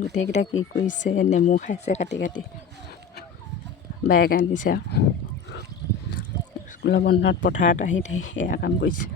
গোটেইকেইটা কি কৰিছে, নেমু খাইছে কাটি কাটি, বাইক আনিছে আৰু স্কুলৰ বন্ধত পথাৰত আহি এয়া কাম কৰিছে।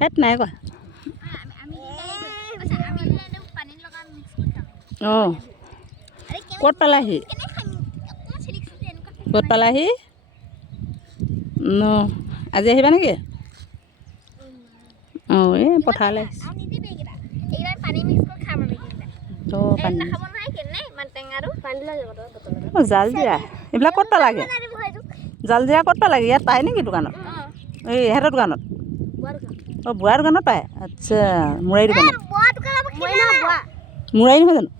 হেত নাই কোৱা অঁ ক'ত পালাহি ক'ত পালাহি ন আজি আহিবা নেকি অঁ এই পথাৰলৈ অঁ জাল জিৰা এইবিলাক ক'ত পালাগে জাল জিৰা ক'ত পালাগে ইয়াত পায় নেকি দোকানত এই ইহঁতৰ দোকানত অঁ বুঢ়া দোকানত পায় আচ্ছা মুৰাই দোকানত মুৰাই নহয় জানো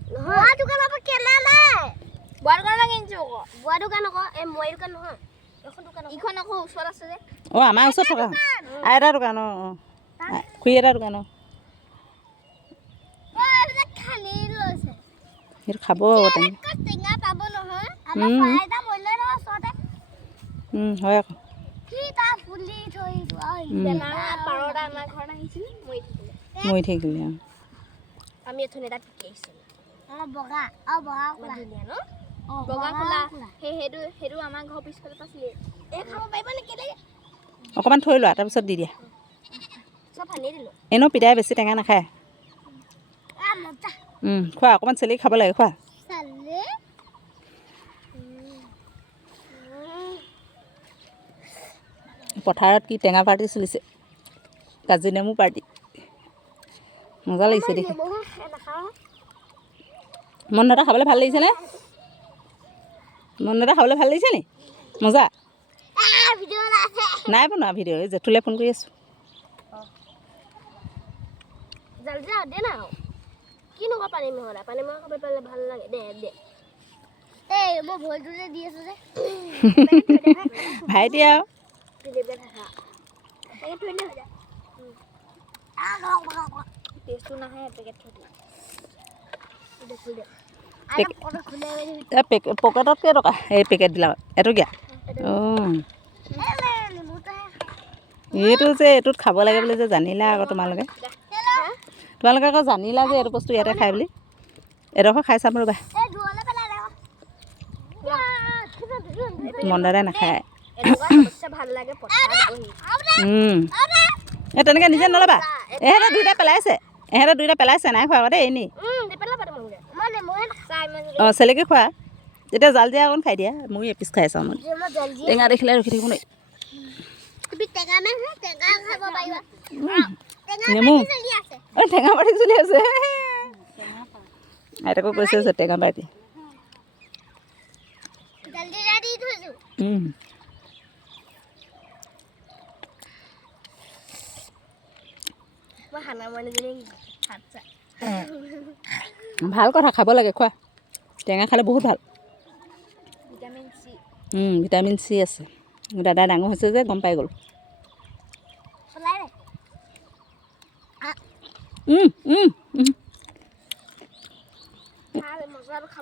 অঁ আমাৰ ওচৰত থকা আইতাৰ দোকান অঁ অঁ খুৰী এটাৰ দোকান অঁ সেইটো খাব হয় আকৌ মৰি থাকিলে আমি এথনি এটা পিকি আহিছিলোঁ বগা বগা কোলা সেইটো আমাৰ ঘৰ পিছফালে পাইছিলে এই খাব পাৰিব নেকি অকণমান থৈ লোৱা তাৰপিছত দি দিয়া চব সানি দিলোঁ এনেও পিতাই বেছি টেঙা নাখায় খোৱা অকণমান চেলি খাব লাগে খোৱা পথাৰত কি টেঙা পাৰ্টি চলিছে কাজি নেমু পাৰ্টি মজা লাগিছে দেখি মন এটা খাবলৈ ভাল লাগিছেনে মন এটা খাবলৈ ভাল লাগিছে নি মজা নাই বনোৱা ভিডিঅ' জেঠুলৈ ফোন কৰি আছোঁ কি নকওঁ পানী মিহলাই পানী মিহলাই খাব পাৰিলে ভাল লাগে দে এই মই ভৰিটোতে দি আছোঁ যে ভাইটি আৰু টেষ্টটো নাহে পেকেট থৈ পকেটত কেইটকা এই পেকেটবিলাক এটকীয়া অঁ এইটো যে এইটোত খাব লাগে বুলি যে জানিলা আকৌ তোমালোকে আকৌ জানিলা যে এইটো বস্তু ইয়াতে খাই বুলি এডোখৰ খাই চাম ৰ'বা মন দাদাই নাখায় এই তেনেকৈ নিজে নল'বা এহেঁতে দুইটা পেলাইছে নাই খোৱা আকৌ দেই এনেই অঁ চেলেকি খোৱা যেতিয়া জাল দিয়া অকণ খাই দিয়া মই এপিচ খাই চাওঁ মই টেঙা দেখিলে ৰখি থাকিব নোৱাৰি নেমু অঁ টেঙা পাৰ্টি চলি আছে আইতাকো কৈছে আছে টেঙা পাৰ্টি ভাল কথা খাব লাগে খোৱা টেঙা খালে বহুত ভাল ভিটামিন চি আছে মোৰ দাদা ডাঙৰ হৈছে যে গম পাই গ'ল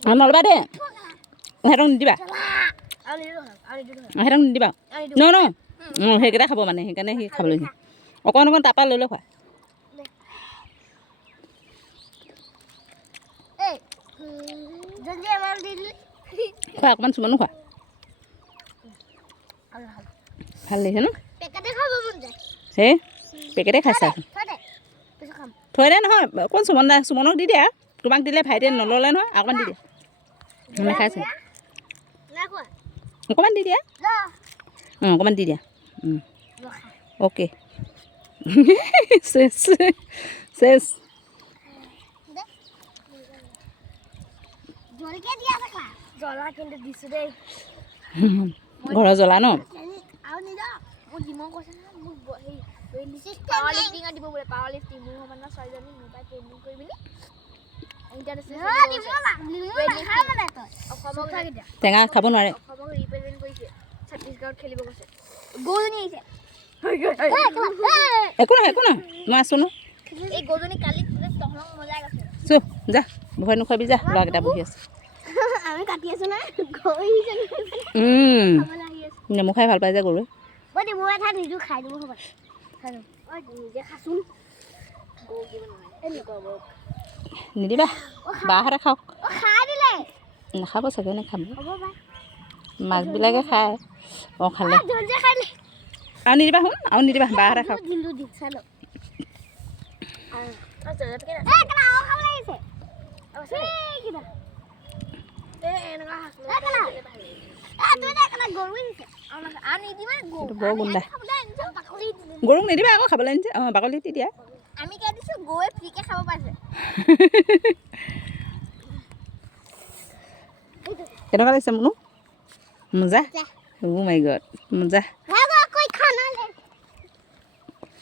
নল'বা দেই সিহঁতক নিদিবা সিহঁতক নিদিবা ন সেইকেইটা খাব মানে সেইকাৰণে সি খাবলৈ অকণ অকণ তাৰপৰা লৈ লৈ খোৱা খোৱা অকণমান চুমনো খোৱা ভাল লাগিছে ন সেই পেকেটে খাইছা থৈ দে পিছত খাম থৈ দে নহয় অকণ সুমনক দি দিয়া তোমাক দিলে ভাইটিয়ে নল'লে নহয় অকণমান দি দিয়া নাখাইছে নাই খোৱা অকণমান দি দিয়া যা অকণমান দি দিয়া ৰখা অ'কে চেছ চেছ জলকীয়া দিয়া থাকা জ্বলা কিন্তু দিছোঁ দেই ঘৰৰ জ্বলা ন আৰু নিদা মোক ডিমৌ কৈছে নহয় মোক হেৰি পাৱাৰ লিফটিঙত দিব বোলে পাৱাৰ লিফটিং মোৰ সমানৰ ছোৱালীজনী মোবাইল ট্ৰেইনিং কৰি মেলি টেঙা খাব নোৱাৰে অসমক ৰিপ্ৰেজেণ্ট কৰিছে ছত্তীশগড়ত খেলিব গৈছে গৰুজনী আহিছে একো নহয় মই আছোঁ ন এই গৰুজনী কালি তহলং মজাই গৈছে চো যা ভয় নোখোৱাবি যা ল'ৰাকেইটা বহি আছে আমি কাটি আছো না নেমু খাই ভাল পাই যে গৰুৱে মই ডিমৌ এটা নিদিওঁ খাই দিব হ'ব নিজে খাচোন নিদিবা বাহঁতে খাওক খাই দিলে নাখাব চাগে নাখাব হ'ব বাই মাকবিলাকে খায় অঁ খালে খাই আৰু নিদিবা শুন আৰু নিদিবা বাহঁতে খাওক দিলোঁ দিম চালো বৰ গোন্ধা গৰুক নিদিবা আকৌ খাবলৈ আনিছে অঁ বাকলি দি দিয়া আমি কৈ দিছোঁ গৈ ফ্ৰীকৈ খাব পাইছে কেনেকুৱা লাগিছে মুনু মজা অ' মাই গড মজা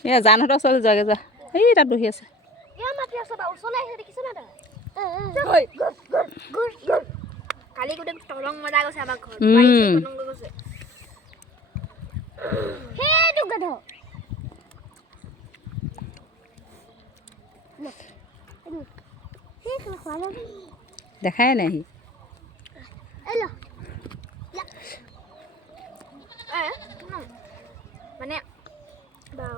এয়া জানহঁতৰ ওচৰলৈ যোৱাগৈ যোৱা এই তাত বহি আছে কালি গোটেই তলং মজা গৈছে আমাৰ ঘৰত গৈছে সেইটো গধ দেখাই নাই সি মানে বাৰু